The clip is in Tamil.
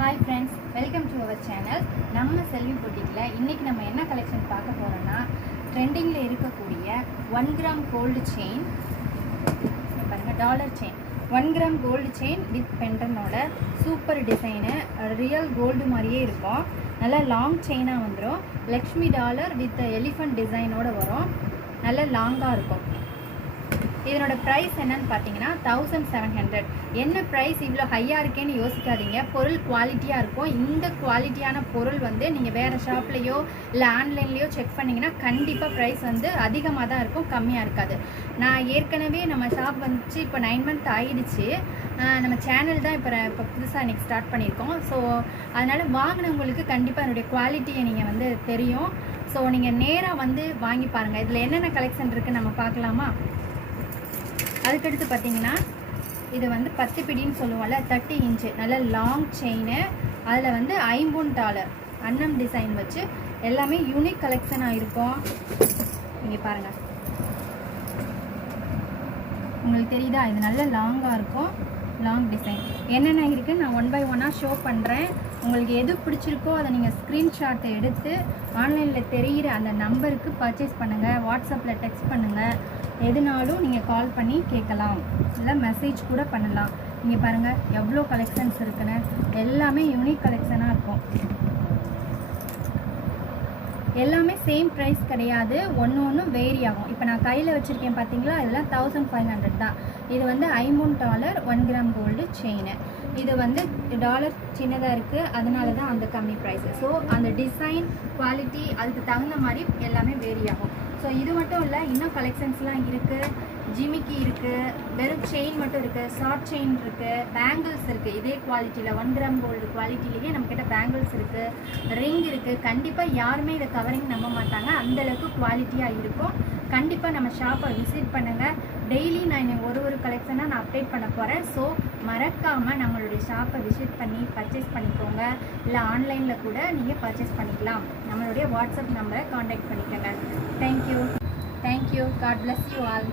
Hi friends, welcome to our channel. நம்ம செல்வி பொட்டிக்கில் இன்றைக்கி நம்ம என்ன கலெக்ஷன் பார்க்க போகிறோன்னா, ட்ரெண்டிங்கில் இருக்கக்கூடிய 1 கிராம் கோல்டு செயின் பாருங்கள், dollar chain 1 gram gold chain with பெண்டனோட சூப்பர் டிசைனு, ரியல் கோல்டு மாதிரியே இருக்கும். நல்லா லாங் செயினாக வந்துடும். லக்ஷ்மி டாலர் வித் எலிஃபண்ட் டிசைனோடு வரும். நல்லா லாங்காக இருக்கும். இதனோட ப்ரைஸ் என்னன்னு பார்த்தீங்கன்னா 1700. என்ன ப்ரைஸ் இவ்வளோ ஹையாக இருக்கேன்னு யோசிக்காதீங்க. பொருள் குவாலிட்டியாக இருக்கும். இந்த குவாலிட்டியான பொருள் வந்து நீங்கள் வேறு ஷாப்லேயோ இல்லை ஆன்லைன்லேயோ செக் பண்ணிங்கன்னா கண்டிப்பாக ப்ரைஸ் வந்து அதிகமாக தான் இருக்கும், கம்மியாக இருக்காது. நான் ஏற்கனவே நம்ம ஷாப் வந்துச்சு இப்போ 9 மந்த் ஆகிடுச்சு. நம்ம சேனல் தான் இப்போ புதுசாக இன்றைக்கி ஸ்டார்ட் பண்ணியிருக்கோம். ஸோ அதனால் வாங்கினவங்களுக்கு கண்டிப்பாக என்னுடைய குவாலிட்டியை நீங்கள் வந்து தெரியும். ஸோ நீங்கள் நேராக வந்து வாங்கி பாருங்கள். இதில் என்னென்ன கலெக்ஷன் இருக்குதுன்னு நம்ம பார்க்கலாமா? அதுக்கடுத்து பார்த்தீங்கன்னா இது வந்து 10 பிடின்னு சொல்லுவோம்ல, 30 இன்ச்சு நல்ல லாங் செயினு. அதில் வந்து $50 அன்னம் டிசைன் வச்சு எல்லாமே யூனிக் கலெக்ஷனாக இருக்கும். இங்கே பாருங்கள், உங்களுக்கு தெரியுதா? இது நல்ல லாங்காக இருக்கும், லாங் டிசைன். என்னென்ன இருக்குதுன்னு நான் 1 by 1 ஷோ பண்ணுறேன். உங்களுக்கு எது பிடிச்சிருக்கோ அதை நீங்கள் ஸ்க்ரீன்ஷாட்டை எடுத்து ஆன்லைனில் தெரிகிற அந்த நம்பருக்கு பர்ச்சேஸ் பண்ணுங்கள். வாட்ஸ்அப்பில் டெக்ஸ்ட் பண்ணுங்கள். எதுனாலும் நீங்கள் கால் பண்ணி கேட்கலாம், இல்லை மெசேஜ் கூட பண்ணலாம். நீங்கள் பாருங்கள் எவ்வளோ கலெக்ஷன்ஸ் இருக்குன்னு. எல்லாமே யூனிக் கலெக்ஷனாக இருக்கும். எல்லாமே சேம் ப்ரைஸ் கிடையாது, ஒன்று வேரி ஆகும். இப்போ நான் கையில் வச்சுருக்கேன் பார்த்தீங்களா, இதெல்லாம் 1500 தான். இது வந்து $50 1 கிராம் கோல்டு செயின். இது வந்து டாலர் சின்னதாக இருக்குது, அதனால தான் அந்த கம்மி ப்ரைஸு. ஸோ அந்த டிசைன் குவாலிட்டி அதுக்கு தகுந்த மாதிரி எல்லாமே வேரி ஆகும். ஸோ இது மட்டும் இல்லை, இன்னும் கலெக்ஷன்ஸ்லாம் இருக்குது. ஜிமிக்கி இருக்குது, வெறும் செயின் மட்டும் இருக்குது, ஷார்ட் செயின் இருக்குது, பேங்கிள்ஸ் இருக்குது. இதே குவாலிட்டியில் 1 கிராம் கோல்டு குவாலிட்டிலேயே நம்மக்கிட்ட பேங்கிள்ஸ் இருக்குது, ரிங் இருக்குது. கண்டிப்பாக யாருமே இதை கவரிங் நம்ப மாட்டாங்க, அந்தளவுக்கு குவாலிட்டியாக இருக்கும். கண்டிப்பாக நம்ம ஷாப்பை விசிட் பண்ணுங்கள். டெய்லி நான் ஒரு கலெக்ஷனாக நான் அப்டேட் பண்ண போகிறேன். ஸோ மறக்காமல் நம்மளுடைய ஷாப்பை விசிட் பண்ணி பர்ச்சேஸ் பண்ணிக்கோங்க. இல்லை ஆன்லைனில் கூட நீங்கள் பர்ச்சேஸ் பண்ணிக்கலாம். நம்மளுடைய வாட்ஸ்அப் நம்பரை காண்டாக்ட் பண்ணிக்கோங்க. Thank you. God bless you all.